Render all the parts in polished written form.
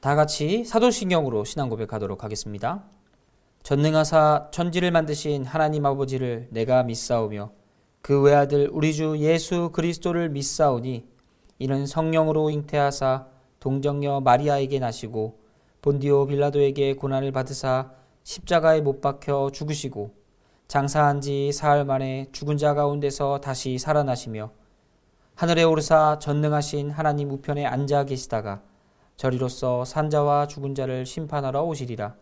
다 같이 사도신경으로 신앙 고백하도록 하겠습니다. 전능하사 천지를 만드신 하나님 아버지를 내가 믿사오며 그 외아들 우리 주 예수 그리스도를 믿사오니 이는 성령으로 잉태하사 동정녀 마리아에게 나시고 본디오 빌라도에게 고난을 받으사 십자가에 못 박혀 죽으시고 장사한 지 사흘 만에 죽은 자 가운데서 다시 살아나시며 하늘에 오르사 전능하신 하나님 우편에 앉아 계시다가 저리로서 산자와 죽은 자를 심판하러 오시리라.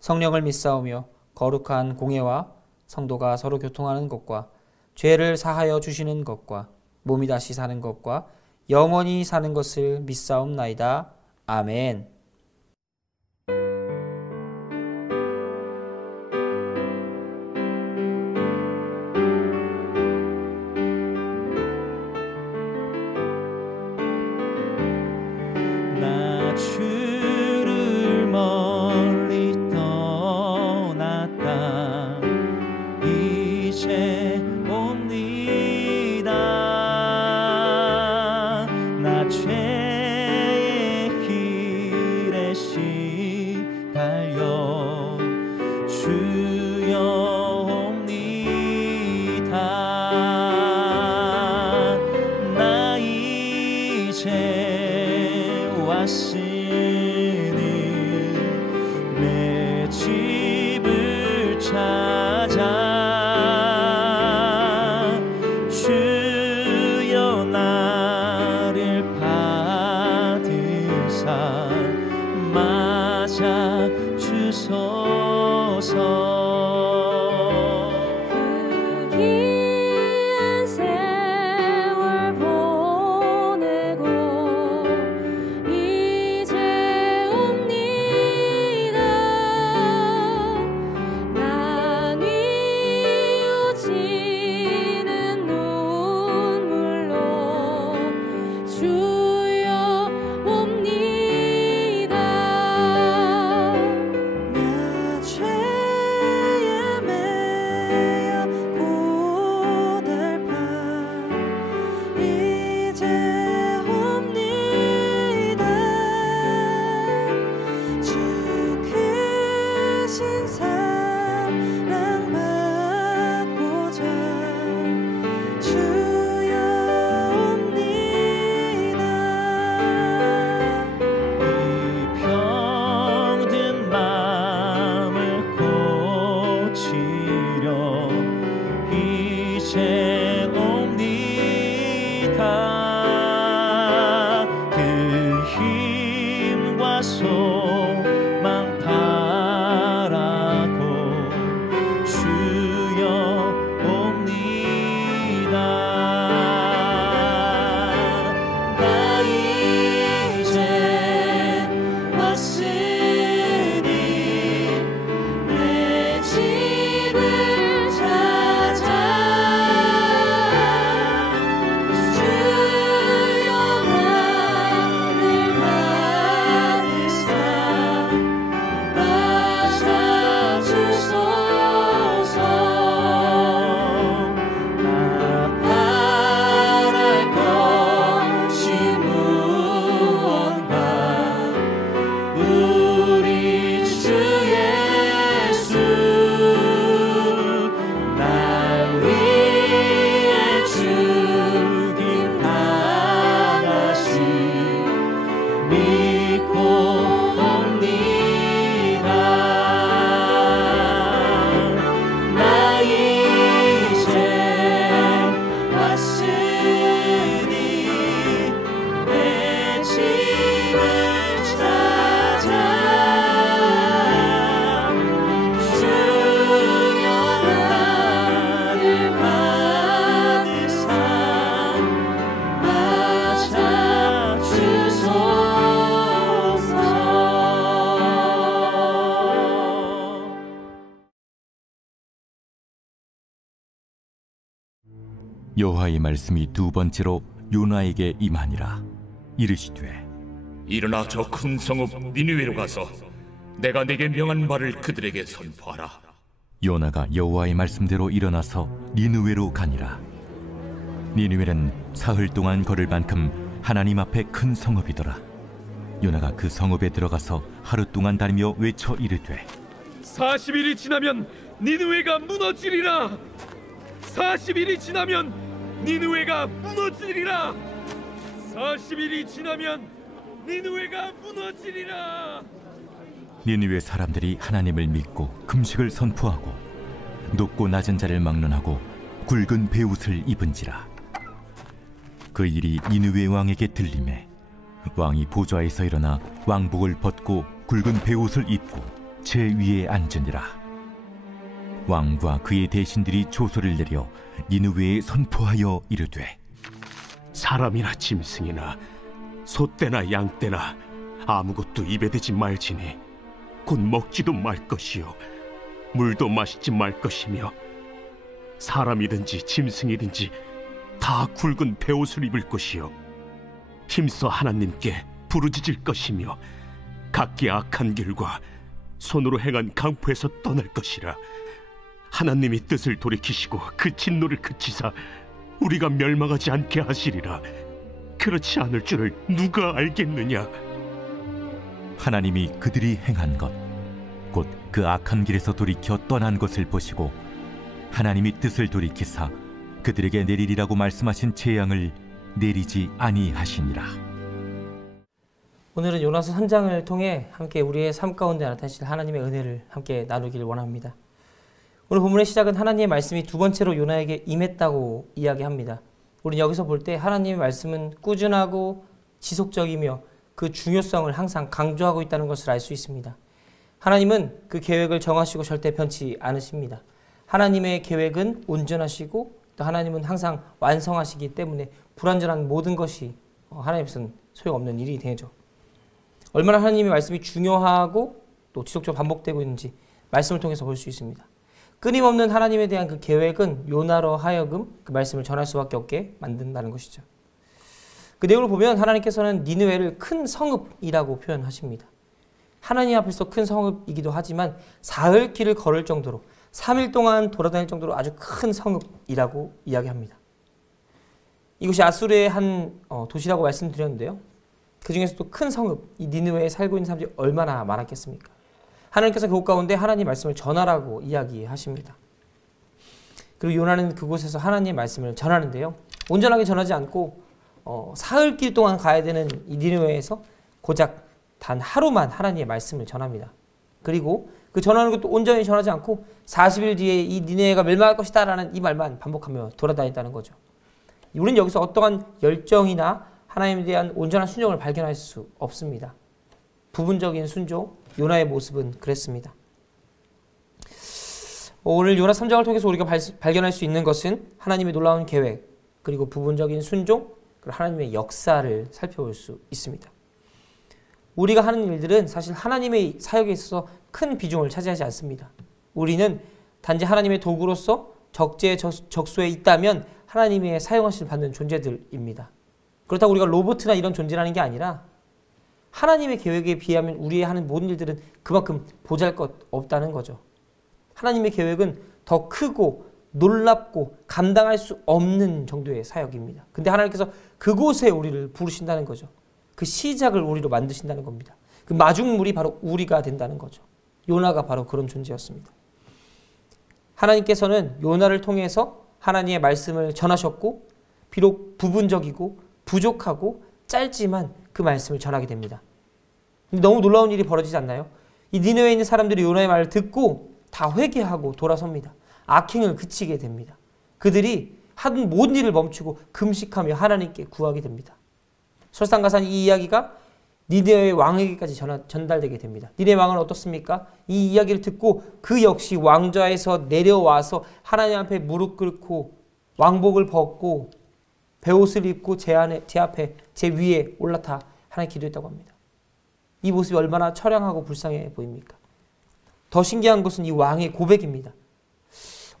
성령을 믿사오며 거룩한 공예와 성도가 서로 교통하는 것과 죄를 사하여 주시는 것과 몸이 다시 사는 것과 영원히 사는 것을 믿사옵나이다. 아멘. 주를 멀리 떠났다 이제 옵니다. 나 죄의 길에 시달려 주여 옵니다. 나 이제 왔으니 내 집을 찾아 주여 나를 받으사 맞아 주소서. 소망 바라고 주여 옵니다. 나 이제 왔으니 내 집을 찾아 주여 나를 받으사 맞아 주소서. 나 바랄 것이 무언가 우리 주 예수 날 위해 죽임 당하시 믿고 옵니다. 나 이제 왔으니 내 집을 찾아 주여 나를 받으사 맞아 주소서. 여호와의 말씀이 두 번째로 요나에게 임하니라. 이르시되 일어나 저 큰 성읍 니느웨로 가서 내가 내게 명한 말을 그들에게 선포하라. 요나가 여호와의 말씀대로 일어나서 니느웨로 가니라. 니느웨는 사흘 동안 걸을 만큼 하나님 앞에 큰 성읍이더라. 요나가 그 성읍에 들어가서 하루 동안 다니며 외쳐 이르되 40일이 지나면 니느웨가 무너지리라. 40일이 지나면 니느웨가 무너지리라. 40일이 지나면 니느웨가 무너지리라. 니느웨 사람들이 하나님을 믿고 금식을 선포하고 높고 낮은 자를 막론하고 굵은 베옷을 입은지라. 그 일이 니느웨 왕에게 들리매 왕이 보좌에서 일어나 왕복을 벗고 굵은 베옷을 입고 제 위에 앉으니라. 왕과 그의 대신들이 조소를 내려 니느웨에 선포하여 이르되 사람이나 짐승이나 소떼나 양떼나 아무것도 입에 대지 말지니 곧 먹지도 말 것이요 물도 마시지 말 것이며 사람이든지 짐승이든지 다 굵은 베옷을 입을 것이요 힘써 하나님께 부르짖을 것이며 각기 악한 길과 손으로 행한 강포에서 떠날 것이라. 하나님이 뜻을 돌이키시고 그 진노를 그치사 우리가 멸망하지 않게 하시리라. 그렇지 않을 줄을 누가 알겠느냐. 하나님이 그들이 행한 것 곧 그 악한 길에서 돌이켜 떠난 것을 보시고 하나님이 뜻을 돌이키사 그들에게 내리리라고 말씀하신 재앙을 내리지 아니하시니라. 오늘은 요나서 3장을 통해 함께 우리의 삶 가운데 나타나실 하나님의 은혜를 함께 나누길 원합니다. 오늘 본문의 시작은 하나님의 말씀이 두 번째로 요나에게 임했다고 이야기합니다. 우리는 여기서 볼 때 하나님의 말씀은 꾸준하고 지속적이며 그 중요성을 항상 강조하고 있다는 것을 알 수 있습니다. 하나님은 그 계획을 정하시고 절대 변치 않으십니다. 하나님의 계획은 온전하시고 또 하나님은 항상 완성하시기 때문에 불완전한 모든 것이 하나님께서는 소용없는 일이 되죠. 얼마나 하나님의 말씀이 중요하고 또 지속적으로 반복되고 있는지 말씀을 통해서 볼 수 있습니다. 끊임없는 하나님에 대한 그 계획은 요나로 하여금 그 말씀을 전할 수밖에 없게 만든다는 것이죠. 그 내용을 보면 하나님께서는 니느웨를 큰 성읍이라고 표현하십니다. 하나님 앞에서 큰 성읍이기도 하지만 사흘 길을 걸을 정도로 3일 동안 돌아다닐 정도로 아주 큰 성읍이라고 이야기합니다. 이곳이 아수르의 한 도시라고 말씀드렸는데요. 그 중에서도 큰 성읍, 이 니느웨에 살고 있는 사람들이 얼마나 많았겠습니까? 하나님께서 그곳 가운데 하나님 말씀을 전하라고 이야기하십니다. 그리고 요나는 그곳에서 하나님의 말씀을 전하는데요. 온전하게 전하지 않고 사흘 길 동안 가야 되는 이 니느웨에서 고작 단 하루만 하나님의 말씀을 전합니다. 그리고 그 전하는 것도 온전히 전하지 않고 40일 뒤에 이 니느웨가 멸망할 것이다 라는 이 말만 반복하며 돌아다녔다는 거죠. 우리는 여기서 어떠한 열정이나 하나님에 대한 온전한 순종을 발견할 수 없습니다. 부분적인 순종, 요나의 모습은 그랬습니다. 오늘 요나 3장을 통해서 우리가 발견할 수 있는 것은 하나님의 놀라운 계획, 그리고 부분적인 순종, 그리고 하나님의 역사를 살펴볼 수 있습니다. 우리가 하는 일들은 사실 하나님의 사역에 있어서 큰 비중을 차지하지 않습니다. 우리는 단지 하나님의 도구로서 적재적소에 있다면 하나님의 사용하실 받는 존재들입니다. 그렇다고 우리가 로봇이나 이런 존재라는 게 아니라 하나님의 계획에 비하면 우리의 하는 모든 일들은 그만큼 보잘것없다는 거죠. 하나님의 계획은 더 크고 놀랍고 감당할 수 없는 정도의 사역입니다. 근데 하나님께서 그곳에 우리를 부르신다는 거죠. 그 시작을 우리로 만드신다는 겁니다. 그 마중물이 바로 우리가 된다는 거죠. 요나가 바로 그런 존재였습니다. 하나님께서는 요나를 통해서 하나님의 말씀을 전하셨고 비록 부분적이고 부족하고 짧지만 그 말씀을 전하게 됩니다. 근데 너무 놀라운 일이 벌어지지 않나요? 이 니느웨에 있는 사람들이 요나의 말을 듣고 다 회개하고 돌아섭니다. 악행을 그치게 됩니다. 그들이 하던 모든 일을 멈추고 금식하며 하나님께 구하게 됩니다. 설상가상 이 이야기가 니느웨의 왕에게까지 전달되게 됩니다. 니느웨 왕은 어떻습니까? 이 이야기를 듣고 그 역시 왕좌에서 내려와서 하나님 앞에 무릎 꿇고 왕복을 벗고 베옷을 입고 제 앞에 제 위에 올라타 하나님 기도했다고 합니다. 이 모습이 얼마나 처량하고 불쌍해 보입니까? 더 신기한 것은 이 왕의 고백입니다.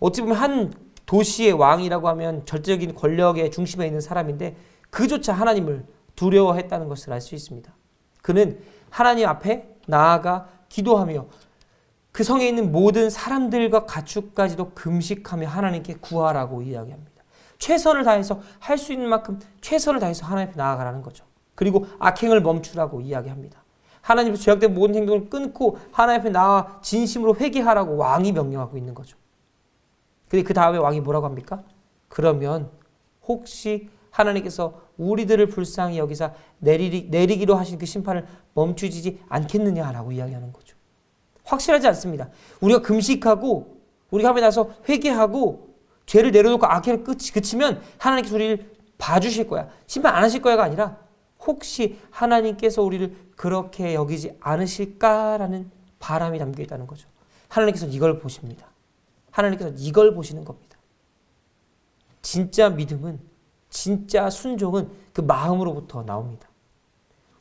어찌 보면 한 도시의 왕이라고 하면 절대적인 권력의 중심에 있는 사람인데 그조차 하나님을 두려워했다는 것을 알 수 있습니다. 그는 하나님 앞에 나아가 기도하며 그 성에 있는 모든 사람들과 가축까지도 금식하며 하나님께 구하라고 이야기합니다. 최선을 다해서 할 수 있는 만큼 최선을 다해서 하나님 앞에 나아가라는 거죠. 그리고 악행을 멈추라고 이야기합니다. 하나님 앞에 죄악된 모든 행동을 끊고 하나님 앞에 나와 진심으로 회개하라고 왕이 명령하고 있는 거죠. 근데 그 다음에 왕이 뭐라고 합니까? 그러면 혹시 하나님께서 우리들을 불쌍히 여기사 내리기로 하신 그 심판을 멈추지 않겠느냐라고 이야기하는 거죠. 확실하지 않습니다. 우리가 금식하고 우리가 하며 나서 회개하고 죄를 내려놓고 악행을 그치면 하나님께서 우리를 봐주실 거야. 심판 안 하실 거야가 아니라 혹시 하나님께서 우리를 그렇게 여기지 않으실까라는 바람이 담겨 있다는 거죠. 하나님께서 이걸 보십니다. 하나님께서 이걸 보시는 겁니다. 진짜 믿음은, 진짜 순종은 그 마음으로부터 나옵니다.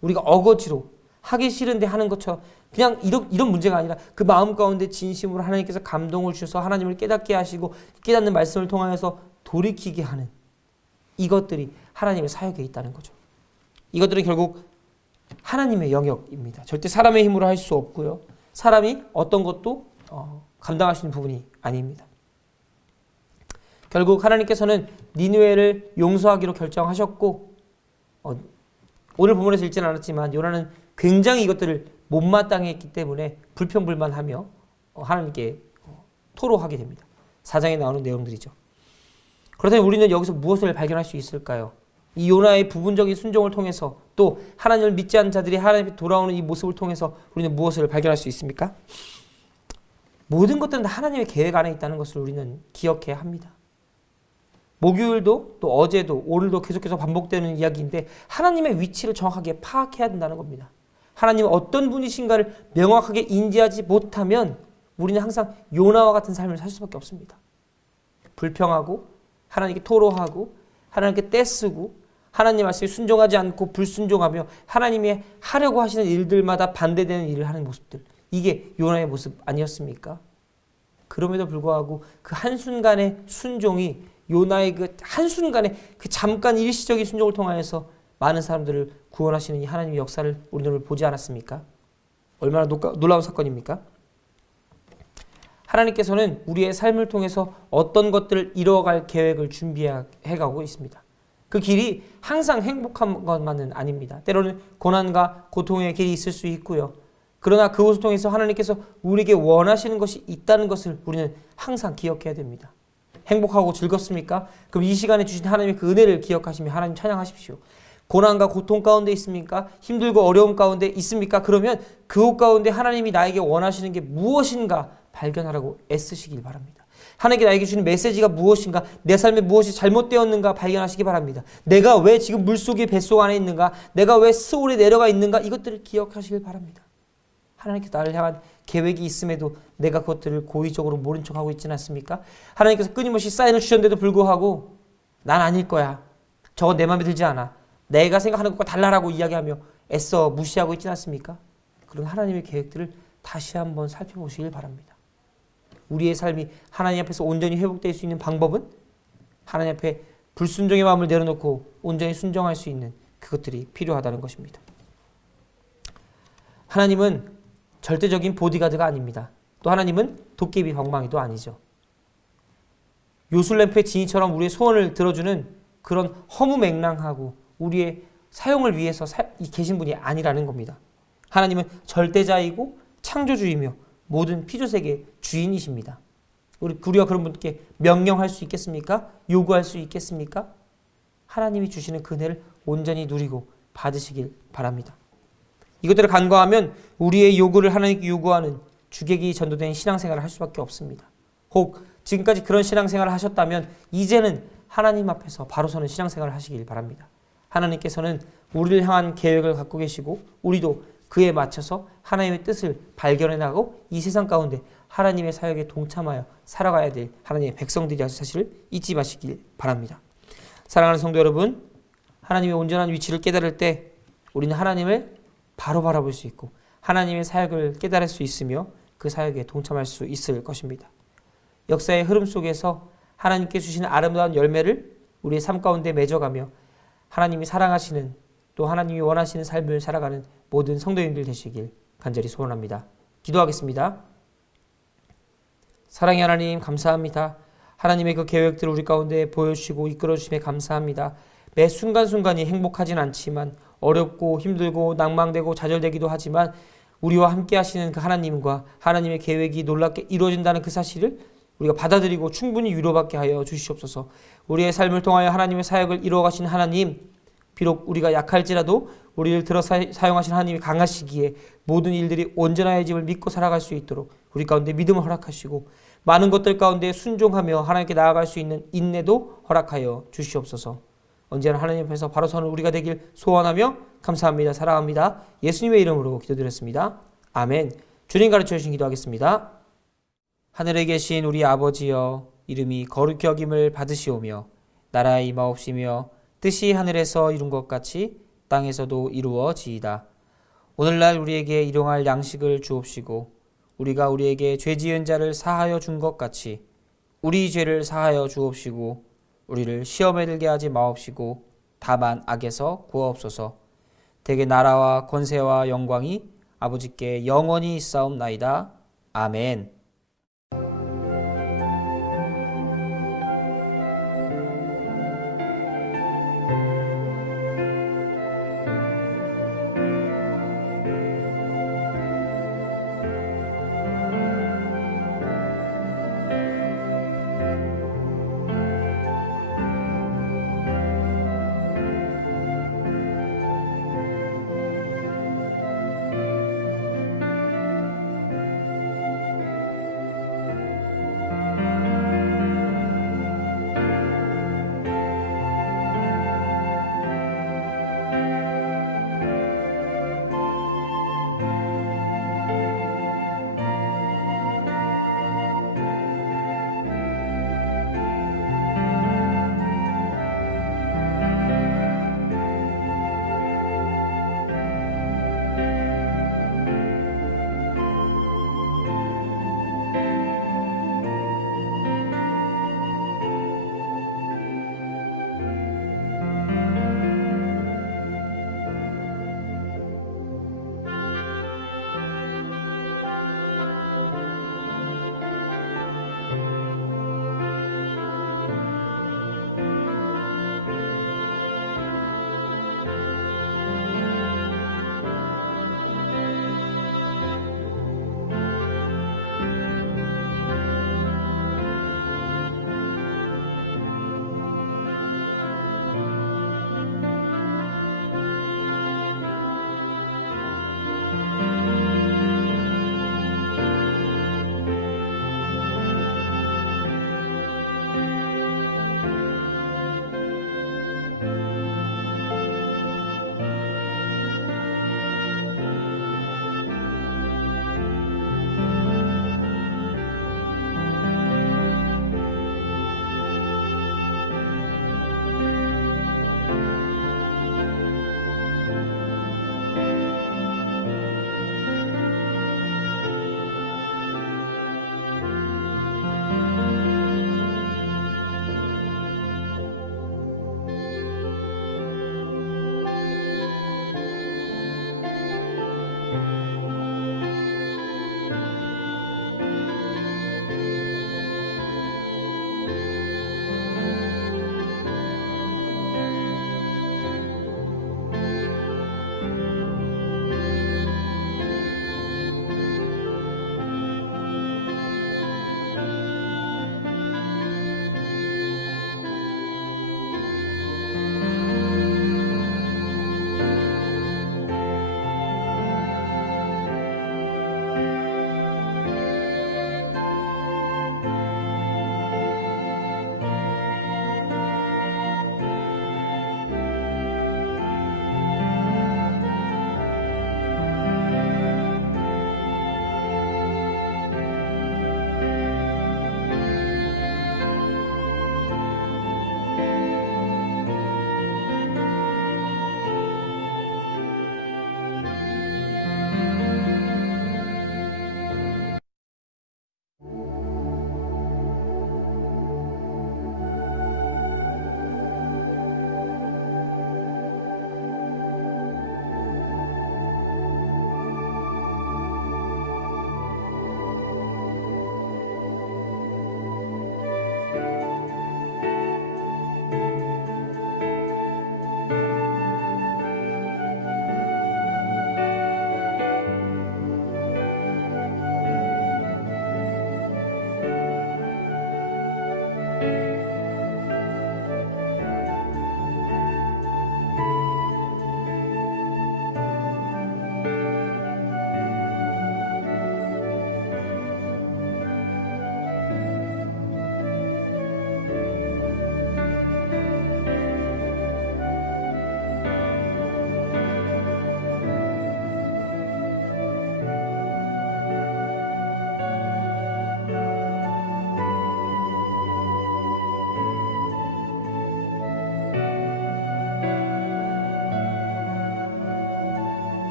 우리가 어거지로 하기 싫은데 하는 것처럼 그냥 이런 문제가 아니라 그 마음 가운데 진심으로 하나님께서 감동을 주셔서 하나님을 깨닫게 하시고 깨닫는 말씀을 통하여서 돌이키게 하는 이것들이 하나님의 사역에 있다는 거죠. 이것들은 결국 하나님의 영역입니다. 절대 사람의 힘으로 할 수 없고요. 사람이 어떤 것도 감당할 수 있는 부분이 아닙니다. 결국 하나님께서는 니느웨를 용서하기로 결정하셨고 오늘 본문에서 읽지는 않았지만 요나는 굉장히 이것들을 못마땅히 했기 때문에 불평불만하며 하나님께 토로하게 됩니다. 4장에 나오는 내용들이죠. 그렇다면 우리는 여기서 무엇을 발견할 수 있을까요? 이 요나의 부분적인 순종을 통해서 또 하나님을 믿지 않는 자들이 하나님께 돌아오는 이 모습을 통해서 우리는 무엇을 발견할 수 있습니까? 모든 것들은 다 하나님의 계획 안에 있다는 것을 우리는 기억해야 합니다. 목요일도 또 어제도 오늘도 계속해서 반복되는 이야기인데 하나님의 위치를 정확하게 파악해야 된다는 겁니다. 하나님은 어떤 분이신가를 명확하게 인지하지 못하면 우리는 항상 요나와 같은 삶을 살 수밖에 없습니다. 불평하고 하나님께 토로하고 하나님께 떼쓰고 하나님 말씀에 순종하지 않고 불순종하며 하나님이 하려고 하시는 일들마다 반대되는 일을 하는 모습들, 이게 요나의 모습 아니었습니까? 그럼에도 불구하고 그 한순간의 순종이 요나의 그 한순간의 그 잠깐 일시적인 순종을 통하여서 많은 사람들을 구원하시는 이 하나님의 역사를 우리는 보지 않았습니까? 얼마나 놀라운 사건입니까? 하나님께서는 우리의 삶을 통해서 어떤 것들을 이뤄갈 계획을 준비해가고 있습니다. 그 길이 항상 행복한 것만은 아닙니다. 때로는 고난과 고통의 길이 있을 수 있고요. 그러나 그것을 통해서 하나님께서 우리에게 원하시는 것이 있다는 것을 우리는 항상 기억해야 됩니다. 행복하고 즐겁습니까? 그럼 이 시간에 주신 하나님의 그 은혜를 기억하시며 하나님 찬양하십시오. 고난과 고통 가운데 있습니까? 힘들고 어려움 가운데 있습니까? 그러면 그곳 가운데 하나님이 나에게 원하시는 게 무엇인가 발견하라고 애쓰시길 바랍니다. 하나님께 나에게 주는 메시지가 무엇인가, 내 삶에 무엇이 잘못되었는가 발견하시기 바랍니다. 내가 왜 지금 물속에 뱃속 안에 있는가, 내가 왜 스올에 내려가 있는가, 이것들을 기억하시길 바랍니다. 하나님께서 나를 향한 계획이 있음에도 내가 그것들을 고의적으로 모른 척하고 있지는 않습니까? 하나님께서 끊임없이 사인을 주셨는데도 불구하고 난 아닐 거야, 저건 내 마음에 들지 않아, 내가 생각하는 것과 달라라고 이야기하며 애써 무시하고 있지는 않습니까? 그런 하나님의 계획들을 다시 한번 살펴보시길 바랍니다. 우리의 삶이 하나님 앞에서 온전히 회복될 수 있는 방법은 하나님 앞에 불순종의 마음을 내려놓고 온전히 순종할 수 있는 그것들이 필요하다는 것입니다. 하나님은 절대적인 보디가드가 아닙니다. 또 하나님은 도깨비 방망이도 아니죠. 요술램프의 지니처럼 우리의 소원을 들어주는 그런 허무맹랑하고 우리의 사용을 위해서 계신 분이 아니라는 겁니다. 하나님은 절대자이고 창조주이며 모든 피조세계의 주인이십니다. 우리가 그런 분께 명령할 수 있겠습니까? 요구할 수 있겠습니까? 하나님이 주시는 그 은혜를 온전히 누리고 받으시길 바랍니다. 이것들을 간과하면 우리의 요구를 하나님께 요구하는 주객이 전도된 신앙생활을 할 수밖에 없습니다. 혹 지금까지 그런 신앙생활을 하셨다면 이제는 하나님 앞에서 바로 서는 신앙생활을 하시길 바랍니다. 하나님께서는 우리를 향한 계획을 갖고 계시고 우리도 그에 맞춰서 하나님의 뜻을 발견해나가고 이 세상 가운데 하나님의 사역에 동참하여 살아가야 될 하나님의 백성들이라는 사실을 잊지 마시길 바랍니다. 사랑하는 성도 여러분, 하나님의 온전한 위치를 깨달을 때 우리는 하나님을 바로 바라볼 수 있고 하나님의 사역을 깨달을 수 있으며 그 사역에 동참할 수 있을 것입니다. 역사의 흐름 속에서 하나님께 주시는 아름다운 열매를 우리의 삶 가운데 맺어가며 하나님이 사랑하시는 또 하나님이 원하시는 삶을 살아가는 모든 성도님들 되시길 간절히 소원합니다. 기도하겠습니다. 사랑의 하나님, 감사합니다. 하나님의 그 계획들을 우리 가운데 보여주시고 이끌어주심에 감사합니다. 매 순간순간이 행복하진 않지만 어렵고 힘들고 낭망되고 좌절되기도 하지만 우리와 함께 하시는 그 하나님과 하나님의 계획이 놀랍게 이루어진다는 그 사실을 우리가 받아들이고 충분히 위로받게 하여 주시옵소서. 우리의 삶을 통하여 하나님의 사역을 이루어가신 하나님, 비록 우리가 약할지라도 우리를 들어 사용하신 하나님이 강하시기에 모든 일들이 온전하여 집을 믿고 살아갈 수 있도록 우리 가운데 믿음을 허락하시고 많은 것들 가운데 순종하며 하나님께 나아갈 수 있는 인내도 허락하여 주시옵소서. 언제나 하나님 앞에서 바로 서는 우리가 되길 소원하며 감사합니다. 사랑합니다. 예수님의 이름으로 기도드렸습니다. 아멘. 주님 가르쳐 주신 기도하겠습니다. 하늘에 계신 우리 아버지여, 이름이 거룩히 여김을 받으시오며 나라의 임하옵시며 뜻이 하늘에서 이룬 것 같이 땅에서도 이루어지이다. 오늘날 우리에게 일용할 양식을 주옵시고 우리가 우리에게 죄 지은 자를 사하여 준 것 같이 우리 죄를 사하여 주옵시고 우리를 시험에 들게 하지 마옵시고 다만 악에서 구하옵소서. 대개 나라와 권세와 영광이 아버지께 영원히 있사옵나이다. 아멘.